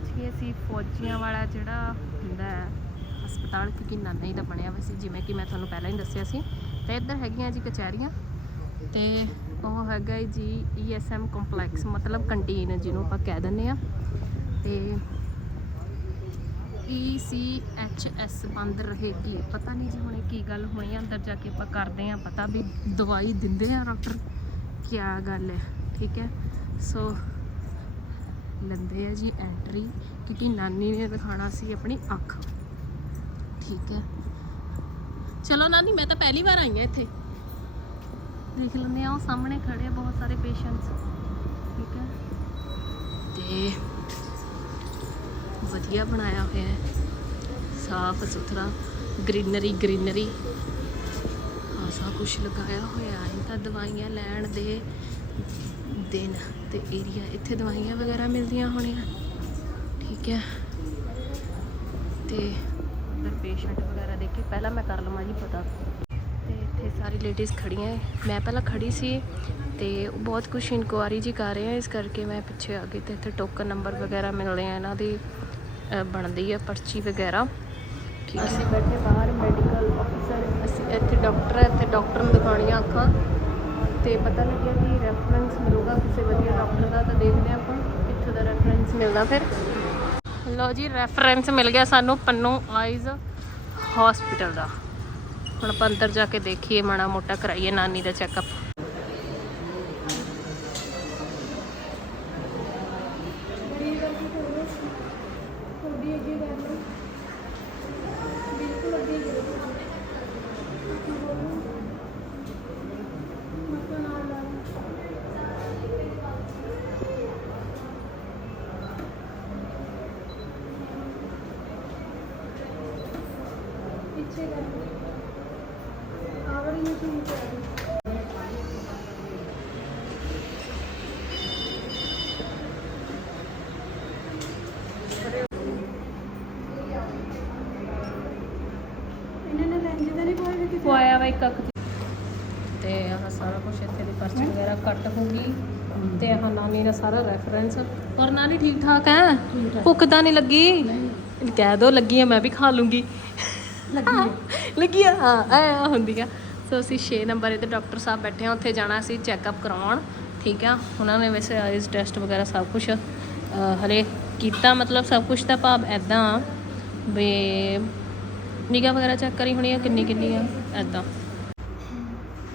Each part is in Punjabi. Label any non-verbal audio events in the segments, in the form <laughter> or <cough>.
ਪਹੁੰਚ ਗਏ ਸੀ, ਫੌਜੀਆਂ ਵਾਲਾ ਜਿਹੜਾ ਹੁੰਦਾ ਹੈ, ਹਸਪਤਾਲ, ਕਿਉਂਕਿ ਨਾਨਾ ਹੀ ਦਾ ਬਣਿਆ ਹੋਇਆ ਸੀ, ਜਿਵੇਂ ਕਿ ਮੈਂ ਤੁਹਾਨੂੰ ਪਹਿਲਾਂ ਹੀ ਦੱਸਿਆ ਸੀ। ਤੇ ਇੱਧਰ ਹੈਗੀਆਂ ਜੀ ਕਚਹਿਰੀਆਂ ਤੇ ਉਹ ਹੈਗਾ ਹੈ ਜੀ ਈਐਸਐਮ ਕੰਪਲੈਕਸ ਮਤਲਬ ਕੰਟੀਨ ਜਿਹਨੂੰ ਆਪਾਂ ਕਹਿ ਦਿੰਦੇ ਆ ਤੇ ਈਸੀਐਚਐਸ ਬੰਦ ਰਹੇਗੀ ਪਤਾ ਨਹੀਂ ਜੀ ਹੁਣੇ ਕੀ ਗੱਲ ਹੋਈ ਆ, ਅੰਦਰ ਜਾ ਕੇ ਆਪਾਂ ਕਰਦੇ ਆ ਪਤਾ ਵੀ ਦਵਾਈ ਦਿੰਦੇ ਆ ਡਾਕਟਰ। ਕੀ ਗੱਲ ਹੈ, ਠੀਕ ਹੈ। ਸੋ ਲੈਂਦੇ ਆ ਜੀ ਐਂਟਰੀ ਕਿਉਂਕਿ ਨਾਨੀ ਨੇ ਦਿਖਾਣਾ ਸੀ ਆਪਣੀ ਅੱਖ। ਠੀਕ ਹੈ। ਚਲੋ ਨਾਨੀ, ਮੈਂ ਤਾਂ ਪਹਿਲੀ ਵਾਰ ਆਈ ਆ ਇੱਥੇ। ਦੇਖ ਲੈਂਦੇ ਆ ਉਹ ਸਾਹਮਣੇ ਖੜੇ ਆ ਬਹੁਤ ਸਾਰੇ ਪੇਸ਼ੈਂਟਸ ਠੀਕ ਹੈ। ਤੇ ਵਧੀਆ ਬਣਾਇਆ ਹੋਇਆ ਹੈ। ਸਾਫ਼ ਸੁਥਰਾ ਗ੍ਰੀਨਰੀ ਗ੍ਰੀਨਰੀ ਆਸਾ ਕੁਛ ਲਗਾਇਆ ਹੋਇਆ ਹੈ। ਤਾਂ ਦਵਾਈਆਂ ਲੈਣ ਦੇ ਦਿਨ ਤੇ ਏਰੀਆ ਇੱਥੇ ਦਵਾਈਆਂ ਵਗੈਰਾ ਮਿਲਦੀਆਂ ਹੋਣੀਆਂ। ਠੀਕ ਹੈ। ਤੇ ਅੰਦਰ ਪੇਸ਼ੈਂਟ ਵਗੈਰਾ ਦੇਖ ਕੇ ਪਹਿਲਾਂ ਮੈਂ ਕਰ ਲਵਾਂ ਜੀ ਪਤਾ। ਤੇ ਇੱਥੇ ਸਾਰੀ ਲੇਡੀਜ਼ ਖੜੀਆਂ ਮੈਂ ਪਹਿਲਾਂ ਖੜੀ ਸੀ ਤੇ ਬਹੁਤ ਕੁਝ ਇਨਕੁਆਰੀ ਜੀ ਕਰ ਰਹੇ ਆ ਇਸ ਕਰਕੇ ਮੈਂ ਪਿੱਛੇ ਆ ਗਈ ਤੇ ਇੱਥੇ ਟੋਕਨ ਨੰਬਰ ਵਗੈਰਾ ਮਿਲਦੇ ਆ। ਇਹਨਾਂ ਦੀ ਬਣਦੀ ਹੈ ਪਰਚੀ ਵਗੈਰਾ। ਠੀਕ ਹੈ। ਅਸੀਂ ਬੈਠੇ ਬਾਹਰ ਮੈਡੀਕਲ ਅਫਸਰ ਅਸੀਂ ਇੱਥੇ ਡਾਕਟਰ ਹੈ, ਇੱਥੇ ਡਾਕਟਰ ਨੂੰ ਦਿਖਾਉਣੀਆਂ ਅੱਖਾਂ। ਤੇ ਪਤਾ ਲੱਗਿਆ ਕਿ ਰੈਫਰੈਂਸ ਮਿਲੂਗਾ, ਕਿਸੇ ਵਧੀਆ ਡਾਕਟਰ ਦਾ, ਤਾਂ ਦੇਖਦੇ ਹਾਂ ਆਪਾਂ ਕਿੱਥੋਂ ਦਾ ਰੈਫਰੈਂਸ ਮਿਲਦਾ ਫਿਰ। ਲਓ ਜੀ ਰੈਫਰੈਂਸ ਮਿਲ ਗਿਆ ਸਾਨੂੰ ਪੰਨੂ ਆਈਜ਼ ਹਸਪੀਟਲ ਦਾ। ਹੁਣ ਆਪਾਂ ਅੰਦਰ ਜਾ ਕੇ ਦੇਖੀਏ, ਮਾੜਾ ਮੋਟਾ ਕਰਾਈਏ, ਨਾਨੀ ਦਾ ਚੈੱਕਅਪ ਇੱਕ ਅੱਖ ਦੀ। ਤੇ ਆਹ ਸਾਰਾ ਕੁਝ ਇੱਥੇ ਦੀ ਪਰਚੀ ਵਗੈਰਾ ਕੱਟ ਹੋ ਗਈ। ਤੇ ਆਹ ਨਾਨੀ ਦਾ ਸਾਰਾ ਰੈਫਰੈਂਸ ਪਰ ਨਾਨੀ ਠੀਕ ਠਾਕ ਹੈ ਭੁੱਖ ਤਾਂ ਨਹੀਂ ਲੱਗੀ? ਕਹਿ ਦੋ ਲੱਗੀ ਆ ਮੈਂ ਵੀ ਖਾ ਲੂੰਗੀ। ਲੱਗੀ ਆ? ਹਾਂ ਐ ਹੁੰਦੀ ਆ। ਸੋ ਅਸੀਂ 6 ਨੰਬਰ ਤੇ ਡਾਕਟਰ ਸਾਹਿਬ ਬੈਠੇ ਆ ਉੱਥੇ ਜਾਣਾ ਸੀ ਚੈੱਕਅਪ ਕਰਾਉਣ। ਠੀਕ ਆ? ਉਹਨਾਂ ਨੇ ਵੈਸੇ ਆਈਜ਼ ਟੈਸਟ ਵਗੈਰਾ ਸਭ ਕੁਝ ਹਲੇ ਕੀਤਾ। ਮਤਲਬ ਸਭ ਕੁਝ ਤਾਂ ਭਾਵ ਐਦਾਂ ਵੀ ਨਿਗਾ ਵਗੈਰਾ ਚੈੱਕ ਕਰੀ ਹੋਣੀ ਆ ਕਿੰਨੀ ਕਿੰਨੀ ਆ? ਐਦਾਂ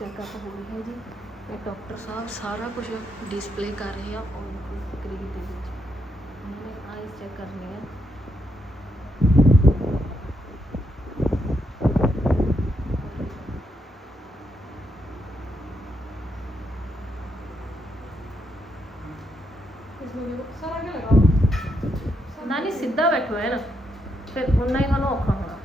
ਚੈੱਕਅਪ ਹੋ ਰਿਹਾ ਜੀ। ਤੇ ਡਾਕਟਰ ਸਾਹਿਬ ਸਾਰਾ ਕੁਝ ਡਿਸਪਲੇ ਕਰ ਰਹੇ ਆ ਔਨ ਸਕਰੀਨ ਦੇ ਵਿੱਚ। ਉਹਨਾਂ ਨੇ ਆਈਸ ਚੈੱਕ ਕਰਨੀ ਹੈ ਨਾ ਸਿੱਧਾ ਬੈਠੋ, ਹੈ ਨਾ। ਫਿਰ ਉਹਨਾਂ ਹੀ ਤੁਹਾਨੂੰ ਔਖਾ ਹੋਣਾ।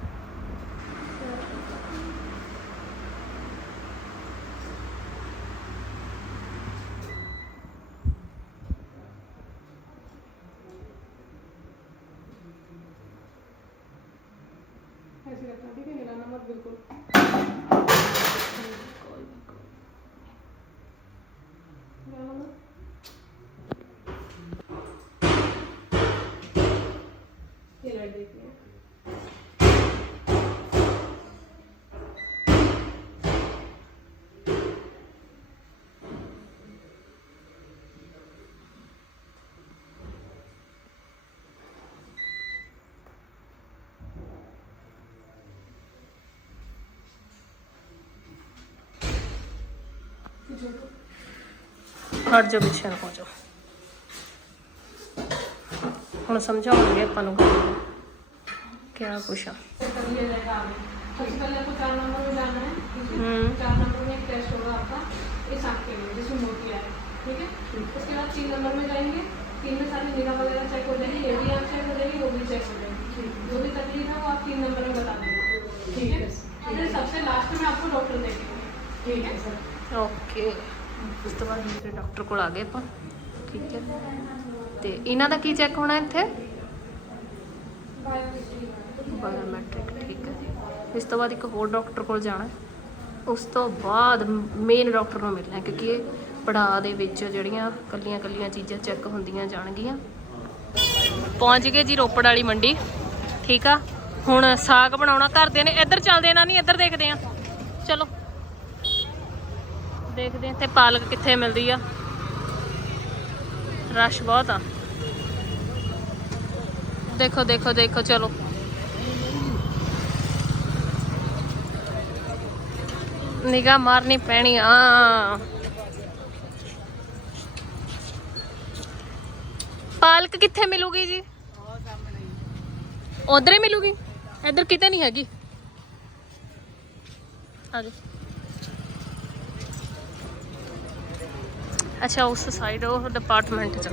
हट जाओ पिछे उसके बाद तीन नंबर में जाएँगे तीन में चेक हो जाओ। ये भी आप चेक हो जाएगी जो भी तकलीफ़ है। वो आप तीन नंबर में बता देंगे ठीक है। सबसे लास्ट में आपको डॉक्टर देखेंगे ठीक है? सर ਓਕੇ ਉਸ ਤੋਂ ਬਾਅਦ ਮੇਰੇ ਡਾਕਟਰ ਕੋਲ ਆ ਗਏ ਆਪਾਂ। ਠੀਕ ਹੈ। ਤੇ ਇਹਨਾਂ ਦਾ ਕੀ ਚੈੱਕ ਹੋਣਾ ਇੱਥੇ? ਬਾਇਓਮੈਟ੍ਰਿਕ ਠੀਕ ਹੈ ਜੀ। ਇਸ ਤੋਂ ਬਾਅਦ ਇੱਕ ਹੋਰ ਡਾਕਟਰ ਕੋਲ ਜਾਣਾ। ਉਸ ਤੋਂ ਬਾਅਦ ਮੇਨ ਡਾਕਟਰ ਨੂੰ ਮਿਲਣਾ, ਕਿਉਂਕਿ ਇਹ ਪੜਾਅ ਦੇ ਵਿੱਚ ਜਿਹੜੀਆਂ ਕੱਲੀਆਂ ਕੱਲੀਆਂ ਚੀਜ਼ਾਂ ਚੈੱਕ ਹੁੰਦੀਆਂ ਜਾਣਗੀਆਂ। ਪਹੁੰਚ ਗਏ ਜੀ ਰੋਪੜ ਵਾਲੀ ਮੰਡੀ। ਠੀਕ ਆ। ਹੁਣ ਸਾਗ ਬਣਾਉਣਾ ਘਰ ਦੇ ਨੇ ਇੱਧਰ ਚੱਲਦੇ ਨਾ ਨਹੀਂ ਇੱਧਰ ਦੇਖਦੇ ਆ। ਚਲੋ। ਦੇਖਦੇ ਆ ਇੱਥੇ ਪਾਲਕ ਕਿੱਥੇ ਮਿਲਦੀ ਆ। ਰਸ਼ ਬਹੁਤ ਆ। ਦੇਖੋ ਦੇਖੋ ਦੇਖੋ, ਚਲੋ। ਨਿਗਾਹ ਮਾਰਨੀ ਪੈਣੀ ਆ। ਪਾਲਕ ਕਿੱਥੇ ਮਿਲੂਗੀ ਜੀ? ਉਧਰ ਹੀ ਮਿਲੂਗੀ। ਇੱਧਰ ਕਿਤੇ ਨਹੀਂ ਹੈਗੀ। ਆ ਜਾਓ। ਅੱਛਾ, ਉਸ ਸਾਈਡ ਉਹ ਡਿਪਾਰਟਮੈਂਟ ਚ।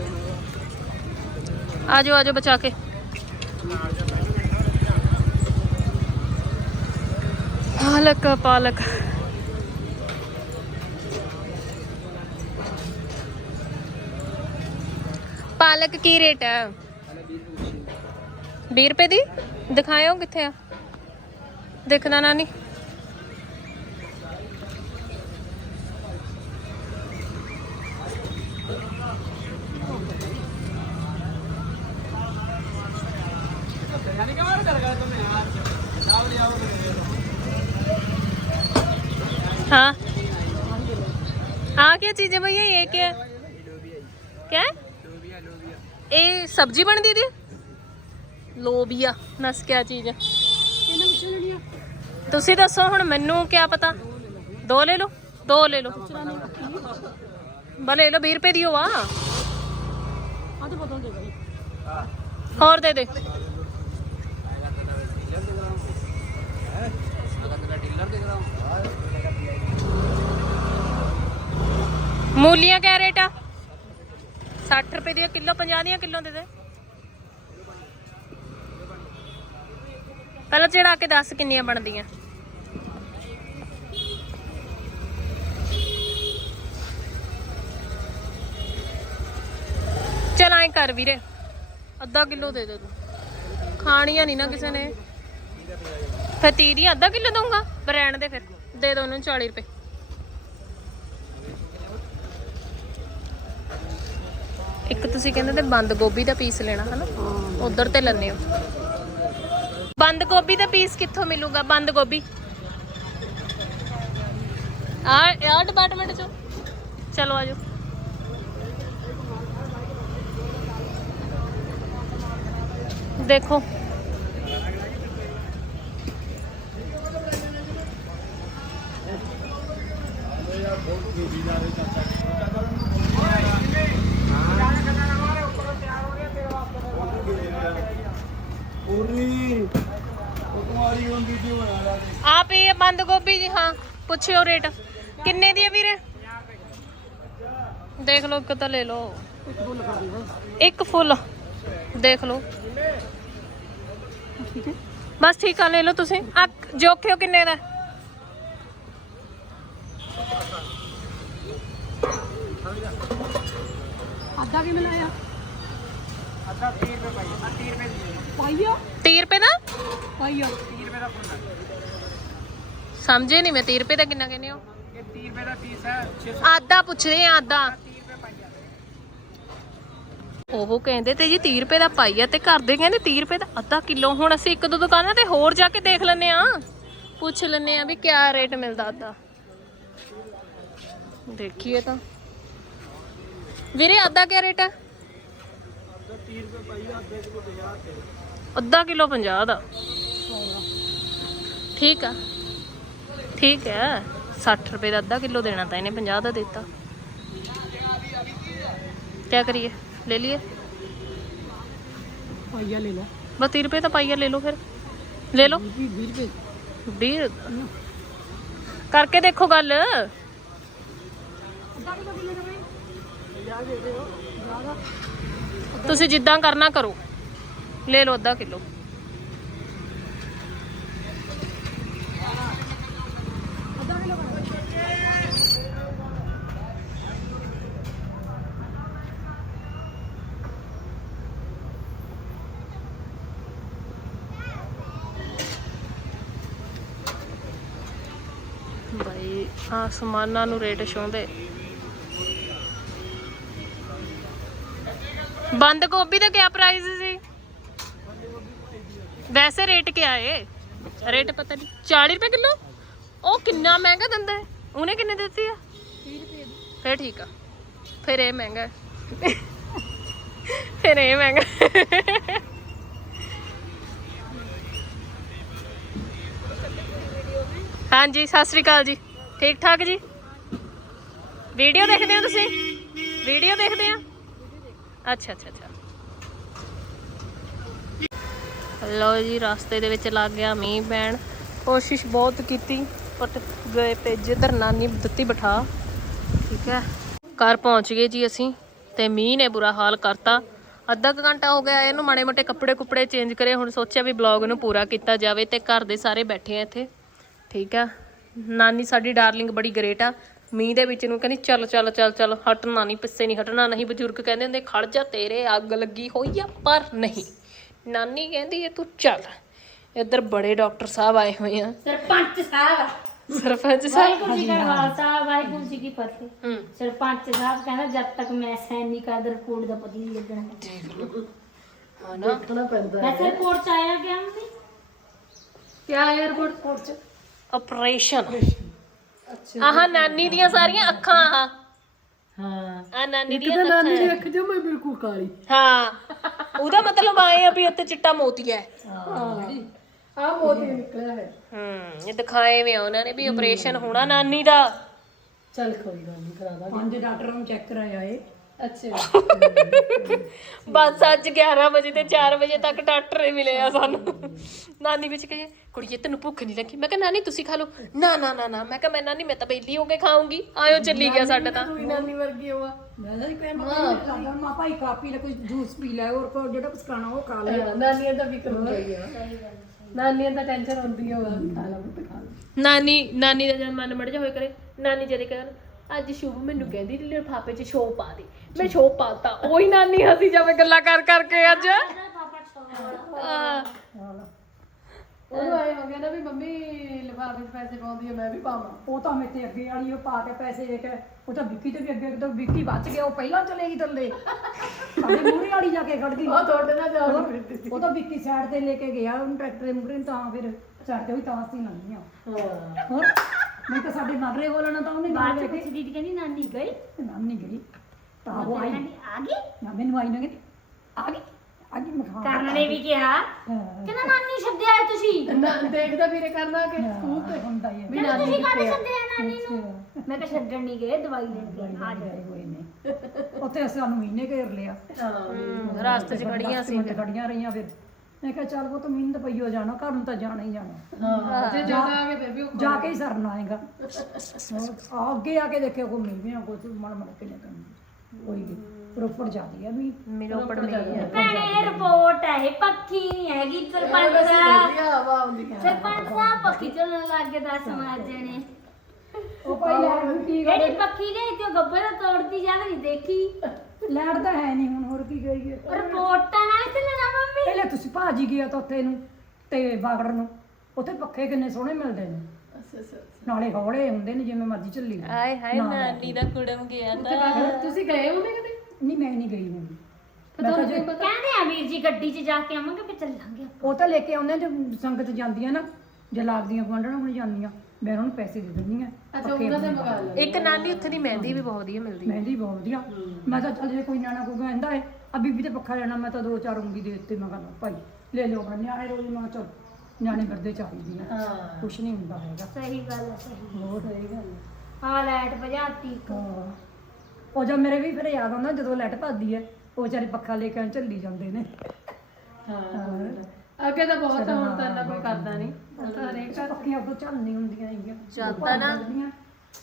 ਆ ਜਾਓ ਬਚਾ ਕੇ। ਪਾਲਕ ਪਾਲਕ। ਪਾਲਕ ਕੀ ਰੇਟ ਹੈ 20 ਰੁਪਏ ਦੀ? ਦਿਖਾਇਓ ਕਿੱਥੇ ਆ। ਦੇਖਣਾ ਨਾ ਨਹੀਂ क्या है? ਇਹ ਸਬਜ਼ੀ ਬਣਦੀ ਦੀ ਲੋਬੀਆ ਨਸ ਕਿਆ ਚੀਜ਼ ਹੈ ਤੁਸੀਂ ਦੱਸੋ ਹੁਣ ਮੈਨੂੰ ਕੀ ਪਤਾ ਦੋ ਲੈ ਲਓ ਦੋ ਲੈ ਲਓ ਬਾ ਲੈ ਲਓ 20 ਰੁਪਏ ਦੀ ਉਹ ਆ ਹੋਰ ਦੇ ਦੇ ਮੂਲੀਆਂ ਕਿਆ ਰੇਟ ਆ 60 ਰੁਪਏ ਦੀਆਂ ਕਿਲੋ 50 ਦੀਆਂ ਕਿਲੋ ਦੇ ਦੇ। ਪਹਿਲਾਂ ਚੜਾ ਕੇ ਦੱਸ ਕਿੰਨੀਆਂ ਬਣਦੀਆਂ। ਚਲ ਐਂ ਕਰ ਵੀਰੇ, ਅੱਧਾ ਕਿਲੋ ਦੇ ਦੇ ਤੂੰ। ਖਾਣੀਆਂ ਨਹੀਂ ਨਾ ਕਿਸੇ ਨੇ। ਫਿਰ ਤੀਹ ਦੀਆਂ ਅੱਧਾ ਕਿਲੋ ਦਊਂਗਾ ਬਰੈਂਡ ਦੇ ਫਿਰ, ਦੇ ਦੋ ਉਹਨੂੰ 40 ਰੁਪਏ। ਇੱਕ ਤੁਸੀਂ ਕਹਿੰਦੇ ਤੇ ਬੰਦ ਗੋਭੀ ਦਾ ਪੀਸ ਲੈਣਾ, ਹਨਾ? ਉਧਰ ਤੇ ਲੈਣੇ ਹੋ। ਬੰਦ ਗੋਭੀ ਦਾ ਪੀਸ ਕਿੱਥੋਂ ਮਿਲੂਗਾ? ਬੰਦ ਗੋਭੀ। ਆ ਆ ਡਿਪਾਰਟਮੈਂਟ ਚੋਂ। ਚਲੋ ਆਜੋ। ਦੇਖੋ। ਪੂਰੀ ਉਹ ਤੁਹਾਡੀ ਹੁੰਦੀ ਜੀ आप ये बंद गोभी जी हाँ पुछो रेट। किन्ने दीर देख लो कितना तो ले लो। एक फुल। देख लो। बस ठीक है ले लो ती जोखे हो किन्ने का अद्धा भी मिलाया। अद्धा तीर में भाई तीर में ਸਮਝੇ ਨਹੀਂ ਮੈਂ 30 ਰੁਪਏ ਦਾ ਕਿੰਨਾ ਕਹਿੰਦੇ ਹੋ? ਇਹ 30 ਰੁਪਏ ਦਾ ਪੀਸ ਹੈ ਆਧਾ ਪੁੱਛ ਰਹੇ ਆ ਆਧਾ। 30 ਉਹ ਕਹਿੰਦੇ ਤੇ ਜੀ 30 ਰੁਪਏ ਦਾ ਪਾਈਆ ਤੇ ਘਰ ਦੇ ਕਹਿੰਦੇ 30 ਰੁਪਏ ਦਾ ਅੱਧਾ ਕਿਲੋ। ਹੁਣ ਅਸੀਂ ਇੱਕ ਦੋ ਦੁਕਾਨਾਂ ਤੇ ਹੋਰ ਜਾ ਕੇ ਦੇਖ ਲੈਣੇ ਆ ਪੁੱਛ ਲੈਣੇ ਆ ਵੀ ਕਿਆ ਰੇਟ ਮਿਲਦਾ ਅੱਧਾ। ਦੇਖੀਏ ਤਾਂ। ਵੀਰੇ ਅੱਧਾ ਕਿਆ ਰੇਟ ਹੈ? 30 ਰੁਪਏ ਪਾਈਆ ਅੱਧਾ ਕਿਲੋ 50 ਰੁਪਏ अद्धा किलो पंजा का ठीक है ठीक है सठ रुपये का अद्धा किलो देना तो इन्हें पाँह का देता क्या करिए ले लिए ले लो बस तीह रुपये तो पाइया ले लो फिर ले लो भी करके देखो गल तुम जिदा करना करो ਲੈ ਲਓ ਅੱਧਾ ਕਿਲੋ। ਭਾਈ ਆ ਨੂੰ ਰੇਟ ਛੋਂਦੇ ਬੰਦ ਗੋਭੀ ਦਾ ਕੀ ਪ੍ਰਾਈਸ ਵੈਸੇ ਰੇਟ ਕਿਆ ਏ ਰੇਟ ਪਤਾ ਨਹੀਂ 40 ਰੁਪਏ ਕਿਲੋ ਉਹ ਕਿੰਨਾ ਮਹਿੰਗਾ ਦਿੰਦਾ ਹੈ ਉਹਨੇ ਕਿੰਨੇ ਦਿੱਤੀ ਆ 30 ਰੁਪਏ ਫੇਰ ਠੀਕ ਆ ਫਿਰ ਇਹ ਮਹਿੰਗਾ ਹੈ। ਫਿਰ ਇਹ ਮਹਿੰਗਾ ਹਾਂਜੀ ਸਤਿ ਸ੍ਰੀ ਅਕਾਲ ਜੀ ਠੀਕ ਠਾਕ ਜੀ ਵੀਡੀਓ ਦੇਖਦੇ ਹੋ ਤੁਸੀਂ ਵੀਡੀਓ ਦੇਖਦੇ ਆ ਅੱਛਾ ਅੱਛਾ ਅੱਛਾ ਲਓ ਜੀ, ਰਸਤੇ ਦੇ ਵਿੱਚ ਲੱਗ ਗਿਆ ਮੀਂਹ ਪੈਣ। ਕੋਸ਼ਿਸ਼ ਬਹੁਤ ਕੀਤੀ ਬਟ ਗਏ ਤੇ ਜਿੱਧਰ ਨਾਨੀ ਦਿੱਤੀ ਬਿਠਾ। ਠੀਕ ਹੈ। ਘਰ ਪਹੁੰਚ ਗਏ ਜੀ ਅਸੀਂ, ਤੇ ਮੀਂਹ ਨੇ ਬੁਰਾ ਹਾਲ ਕਰਤਾ। ਅੱਧਾ ਕੁ ਘੰਟਾ ਹੋ ਗਿਆ, ਇਹਨੂੰ ਮਾੜੇ ਮੋਟੇ ਕੱਪੜੇ ਕੁਪੜੇ ਚੇਂਜ ਕਰੇ। ਹੁਣ ਸੋਚਿਆ ਵੀ ਬਲੌਗ ਨੂੰ ਪੂਰਾ ਕੀਤਾ ਜਾਵੇ ਤੇ ਘਰ ਦੇ ਸਾਰੇ ਬੈਠੇ ਆ ਇੱਥੇ। ਠੀਕ ਆ ਨਾਨੀ ਸਾਡੀ ਡਾਰਲਿੰਗ ਬੜੀ ਗ੍ਰੇਟ ਆ। ਮੀਂਹ ਦੇ ਵਿੱਚ ਨੂੰ ਕਹਿੰਦੀ, ਚੱਲ ਚੱਲ ਚੱਲ ਚੱਲ, ਹਟਣਾ ਨਹੀਂ, ਪਿੱਛੇ ਨਹੀਂ ਹਟਣਾ, ਨਹੀਂ ਬਜ਼ੁਰਗ ਕਹਿੰਦੇ ਹੁੰਦੇ, ਖੜ ਜਾ ਤੇਰੇ ਅੱਗ ਲੱਗੀ ਹੋਈ ਆ, ਪਰ ਨਹੀਂ। ਨਾਨੀ ਕਹਿੰਦੀ ਏ ਤੂੰ ਚੱਲ। ਇੱਧਰ ਬੜੇ ਡਾਕਟਰ ਸਾਹਿਬ ਆਏ ਹੋਏ ਆ। ਸਰਪੰਚ ਸਾਹਿਬ ਸਰਪੰਚ ਸਾਹਿਬ? ਵਾਹਿਗੁਰੂ ਜੀ ਕਾ ਖਾਲਸਾ ਵਾਹਿਗੁਰੂ ਜੀ ਕੀ ਫਤਿਹ। ਹੂੰ। ਸਰਪੰਚ ਸਾਹਿਬ ਕਹਿੰਦਾ ਜਦ ਤੱਕ ਮੈਂ ਸਾਈਨ ਨਹੀਂ ਕਰਦਾ ਰਿਪੋਰਟ ਦਾ ਪਤਾ ਨਹੀਂ ਲੱਗਣਾ। ਦੇਖ ਲਓ। ਹਾਂ ਨਾ। ਵੈਸੇ ਰਿਪੋਰਟ ਚ ਆਇਆ ਗਿਆ ਮੰਮੀ? ਕਿਆ 에어ਪੋਰਟ ਕੋਰਟ ਚ ਆਪਰੇਸ਼ਨ ਆਹ ਨਾਨੀ ਦੀਆਂ ਸਾਰੀਆਂ ਅੱਖਾਂ ਆਹ ਹਾਂ। ਆ ਨਾਨੀ ਦੀਆਂ ਤਾਂ ਨਾਨੀ ਅੱਖਾਂ ਦੀ ਅੱਖ ਜਮਾ ਬਿਲਕੁਲ ਕਾਲੀ। ਹਾਂ। ਉਹਦਾ ਮਤਲਬ ਆਏ ਆ ਵੀ ਉੱਤੇ ਚਿੱਟਾ ਮੋਤੀ ਹੈ ਆ ਮੋਤੀ ਨਿਕਲਿਆ ਹੈ। ਹੂੰ ਇਹ ਦਿਖਾਏ ਵੇ ਆ ਉਹਨਾਂ ਨੇ ਵੀ ਆਪਰੇਸ਼ਨ ਹੋਣਾ ਨਾਨੀ ਦਾ। ਚੱਲ ਕੋਈ ਗੱਲ ਨਹੀਂ ਕਰਾ ਦਾਂਗੇ। ਪੰਜ ਡਾਕਟਰਾਂ ਨੂੰ ਚੈੱਕ ਕਰਾਇਆ ਏ ਅੱਛਾ। ਬਸ ਅੱਜ 11 ਵਜੇ ਤੇ 4 ਵਜੇ ਤੱਕ ਡਾਕਟਰ ਹੀ ਮਿਲੇ ਆ ਸਾਨੂੰ। ਨਾਨੀ ਵਿੱਚ ਕਹੇ ਕੁੜੀਏ ਤੈਨੂੰ ਭੁੱਖ ਨਹੀਂ ਲੱਗੀ? ਮੈਂ ਕਿਹਾ ਨਾਨੀ ਤੁਸੀਂ ਖਾ ਲਓ। ਨਾ ਨਾ ਨਾ ਨਾ। ਮੈਂ ਕਿਹਾ ਮੈਂ ਨਾਨੀ ਮੈਂ ਤਾਂ ਬੇਲੀ ਹੋ ਕੇ ਖਾਊਂਗੀ। ਆਇਓ ਚੱਲੀ ਗਿਆ ਸਾਡਾ ਤਾਂ। ਨਾਨੀ ਵਰਗੀ ਹੋਆ ਤਾਂ ਨਾਨੀਆਂ ਦਾ ਫਿਕਰ ਹੁੰਦਾ ਹੀ ਆ। ਨਾਨੀਆਂ ਦਾ ਟੈਨਸ਼ਨ ਹੁੰਦੀ ਖਾ ਲਾ ਪੁੱਤ ਖਾ ਲਾ। ਨਾਨੀ ਨਾਨੀ ਦਾ ਮਨ ਮੜ ਜਾ ਹੋਏ ਕਰੇ ਨਾਨੀ ਜਦੇ ਕਹਿਣ ਅੱਜ ਸ਼ੁਭ ਮੈਨੂੰ ਕਹਿੰਦੀ ਲਿਫਾਫੇ 'ਚ ਸ਼ੋ ਪਾ ਦੇ। ਮੈਂ ਸ਼ੋ ਪਾਤਾ ਉਹੀ ਨਾਨੀ ਹੱਸੀ ਜਾਵੇ ਗੱਲਾਂ ਕਰ ਕਰਕੇ ਅੱਜ। ਆਹ, ਉਹਨੂੰ ਆਏ ਹੋ ਗਿਆ ਨਾ ਵੀ ਮੰਮੀ ਲਿਫਾਫੇ 'ਚ ਪੈਸੇ ਪਾਉਂਦੀ ਹੈ ਮੈਂ ਵੀ ਪਾਵਾਂ। ਉਹ ਤਾਂ ਮੇਤੇ ਅੱਗੇ ਵਾਲੀ ਉਹ ਪਾ ਕੇ ਪੈਸੇ ਦੇ ਕੇ ਉਹ ਤਾਂ ਵਿੱਕੀ ਤੇ ਵੀ ਅੱਗੇ ਤੋਂ ਵਿੱਕੀ ਬਚ ਗਿਆ ਉਹ ਪਹਿਲਾਂ ਚਲੇ ਗਈ ਥੱਲੇ। ਸਾਡੇ ਮੂਹਰੇ ਵਾਲੀ ਜਾ ਕੇ ਖੜ ਗਈ। ਉਹ ਤੁਹਾਡੇ ਨਾਲ ਜਾ ਫਿਰਦੀ ਸੀ ਉਹ ਤਾਂ ਵਿੱਕੀ ਸਾਈਡ ਤੇ ਲੈ ਕੇ ਗਿਆ ਉਹਨੂੰ ਟਰੈਕਟਰ ਦੇ ਮੂਹਰੇ ਨੂੰ ਤਾਂ ਫਿਰ ਸਾਈਡ ਤੇ ਵੀ ਤਾਂ ਸੀ ਲੰਘੀਆਂ। ਹਾਂ। ਹੋਰ ਨਹੀਂ ਤਾਂ ਸਾਡੇ ਮਗਰੇ ਬੋਲਣਾ ਤਾਂ ਉਹਨੇ ਬਾਅਦ ਚ ਕੇ ਕੁਛ ਦੀਦੀ ਕਹਿੰਦੀ ਨਾਨੀ ਗਈ? ਨਾਨੀ ਗਈ। ਤਾਂ ਉਹ ਆਈ। ਨਾਨੀ ਆ ਗਈ? ਨਾ ਮੈਨੂੰ ਆਈ ਨਾ ਕਹਿੰਦੀ ਆ ਗਈ? ਕਰਨ ਨੇ ਵੀ ਕਿਹਾ। ਕਹਿੰਦਾ ਨਾਨੀ ਛੱਡਿਆ ਹੈ ਤੁਸੀਂ? ਨਾ ਦੇਖਦਾ ਵੀਰੇ ਕਰਨਾ ਕਿ ਸਕੂਲ ਤੇ ਹੁੰਦਾ ਹੀ ਹੈ। ਵੀ ਕਹਿੰਦਾ ਨਾਨੀ ਤੁਸੀਂ ਕਾਹਦੇ ਨਾਨੀ ਨੂੰ? ਮੈਂ ਕਿਹਾ ਛੱਡਣ ਨਹੀਂ ਗਏ ਦਵਾਈ ਲੈਣ ਗਏ ਆ ਜਾ ਗਏ ਹੋਏ ਨੇ। ਉੱਥੇ ਅਸੀਂ ਸਾਨੂੰ ਮਹੀਨੇ ਘੇਰ ਲਿਆ। ਹਾਂ ਰਾਸਤੇ 'ਚ ਖੜੀਆਂ ਸੀ ਤੇ ਖੜੀਆਂ ਰਹੀਆਂ ਫਿਰ। ਮੈਂ ਕਿਹਾ ਚੱਲ ਉਹ ਤਾਂ ਮਿਹਨਤ ਪਈ ਹੋ ਜਾਣਾ ਘਰ ਨੂੰ ਤਾਂ ਜਾਣਾ ਹੀ ਜਾਣਾ। ਹਾਂ ਜੇ ਜ਼ਿਆਦਾ ਆ ਕੇ ਫਿਰ ਵੀ ਉਹ ਜਾ ਕੇ ਹੀ ਸਰਨਾ ਆਏਗਾ ਅੱਗੇ ਆ ਕੇ ਦੇਖਿਓ ਕੋਈ ਮਿਲਵੇਂ ਕੁਝ ਮੜ ਮੜ ਕੇ ਲੱਗਣ ਕੋਈ ਵੀ ਰੋਪੜ ਜਾਂਦੀ ਆ ਵੀ ਮਿਲੋ ਪੜ ਲਈ ਆ। ਭੈਣੇ ਇਹ ਰਿਪੋਰਟ ਹੈ ਇਹ ਪੱਖੀ ਨਹੀਂ ਹੈਗੀ ਸਰਪੰਚ ਸਾਹਿਬ। ਵਧੀਆ ਹਵਾ ਆਉਂਦੀ ਹੈ ਸਰਪੰਚ ਸਾਹਿਬ ਪੱਖੀ ਚੱਲਣ ਲੱਗ ਗਏ ਦਸ ਮਾਜੇ ਨੇ ਉਹ ਭਾਈ ਨੂੰ ਕੀ ਜਿਹੜੀ ਪੱਖੀ ਗਈ ਤੇ ਉਹ ਗੱਬੇ ਦਾ ਤੋੜਦੀ ਜਾਵੇ ਨਹੀਂ ਦੇਖੀ? ਲੈਟ ਤਾਂ ਹੈ ਨਹੀਂ ਹੁਣ ਹੋਰ ਕੀ ਕਰੀਏ? ਰਿਪੋਰਟਾਂ ਨਾਲ ਚੱਲਣਾ ਮੰਮੀ। ਪਹਿਲੇ ਤੁਸੀਂ ਭਾਜੀ ਗਿਆ ਤਾਂ ਉੱਥੇ ਨੂੰ ਤੇ ਬਾਗੜ ਨੂੰ। ਉੱਥੇ ਪੱਖੇ ਕਿੰਨੇ ਸੋਹਣੇ ਮਿਲਦੇ ਨੇ। ਅੱਛਾ ਅੱਛਾ ਨਾਲੇ ਹੌਲੇ ਹੁੰਦੇ ਨੇ ਜਿਵੇਂ ਮਰਜ਼ੀ ਚੱਲੀ ਜਾਓ। ਹਾਏ ਹਾਏ ਨਾਨੀ ਦਾ ਕੁੜਮ ਗਿਆ ਤਾਂ। ਤੁਸੀਂ ਗਏ ਹੋਣੇ ਕਦੇ? ਨਹੀਂ ਮੈਂ ਨਹੀਂ ਗਈ ਹੁਣ। ਮੈਂ ਜੇ ਕਹਿੰਦੇ ਆ ਵੀਰ ਜੀ ਗੱਡੀ 'ਚ ਜਾ ਕੇ ਆਵਾਂਗੇ ਫਿਰ ਚੱਲਾਂਗੇ ਉਹ ਤਾਂ ਲੈ ਕੇ ਆਉਂਦੇ ਨੇ ਤੇ ਸੰਗਤ ਜਾਂਦੀਆਂ ਨਾ ਜਲਾਬ ਦੀਆਂ ਗੁਆਂਢਣਾਂ ਕੋਲ ਜਾਂਦੀਆਂ ਮੈਂ ਉਹਨਾਂ ਨੂੰ ਪੈਸੇ ਦੇ ਦਿੰਦੀ ਆ। ਅੱਛਾ ਉਹਨਾਂ ਦੇ ਮੰਗਾ ਲੈ ਇੱਕ ਨਾਨੀ ਉੱਥੇ ਦੀ ਮਹਿੰਦੀ ਵੀ ਬਹੁਤ ਵਧੀਆ ਮਿਲਦੀ ਹੈ ਮਹਿੰਦੀ ਬਹੁਤ ਵਧੀਆ। ਮੈਂ ਤਾਂ ਚੱਲ ਜੇ ਕੋਈ ਨਿਆਣਾ ਕੋਈ ਕਹਿੰਦਾ ਹੈ ਆ ਬੀਬੀ ਤੇ ਪੱਖਾ ਲੈਣਾ ਮੈਂ ਤਾਂ ਦੋ ਚਾਰ ਉਂਗੀ ਦੇ ਦਿੱਤੇ ਮੈਂ ਕਹਿੰਦਾ ਭਾਈ ਲੈ ਲਿਓ ਆਪਣੇ ਨਿਆਣੇ ਰੋਜ਼ ਮੈਂ ਚੱਲ ਨਿਆਣੇ ਵਰਦੇ ਚਾਹੀਦੀ ਆ। ਹਾਂ। ਕੁਛ ਨਹੀਂ ਹੁੰਦਾ ਹੈਗਾ। ਸਹੀ ਗੱਲ ਹੈ ਸਹੀ। ਹੋਰ ਸਹੀ ਗੱਲ ਆ। ਲਾਈਟ ਭਜਾਤੀ ਹਾਂ। ਉਹ ਜਦ ਮੇਰੇ ਵੀ ਫਿਰ ਯਾਦ ਆਉਂਦਾ ਜਦੋਂ ਲਾਈਟ ਭੱਜਦੀ ਹੈ ਉਹ ਵਿਚਾਰੇ ਪੱਖਾ ਲੈ ਕੇ ਝੱਲੀ ਜਾਂਦੇ ਨੇ। ਹਾਂ ਅੱਗੇ ਤਾਂ ਬਹੁਤ ਆ, ਹੁਣ ਤਾਂ ਇੰਨਾ ਕੋਈ ਕਰਦਾ ਨਹੀਂ। ਹੁਣ ਤਾਂ ਹਰੇਕ ਘਰ ਪੱਖੀਆਂ ਉਦੋਂ ਝੱਲਣੀ ਹੁੰਦੀਆਂ ਹੈਗੀਆਂ। ਜਾਂਦਾ ਨਾ।